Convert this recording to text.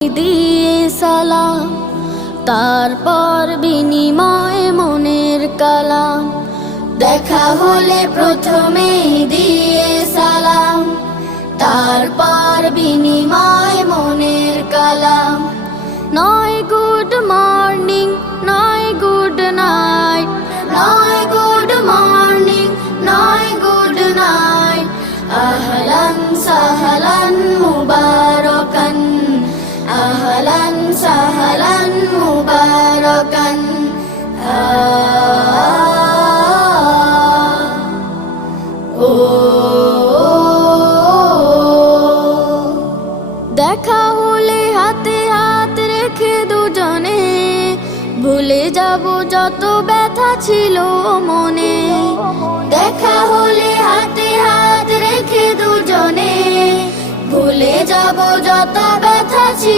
দিয়ে সালাম, তারপর বিনিময় মনের কালাম। দেখা হলে প্রথমে দিয়ে সালাম, তারপর বিনিময় মনের কালাম। নয় গুড মর্নিং, নয় গুড নাইট, নয় গুড মর্নিং, নয় গুড নাইট। আহলান সাহলান মুবারাকান, আহলান সাহলান মুবারাকান। দেখা হলে হাতে হাত রেখে দুজনে ভুলে যাব যত ব্যথা ছিল মনে। দেখা হলে হাতে হাত রেখে দুজনে ভুলে যাব যত ব্যথা ছিল।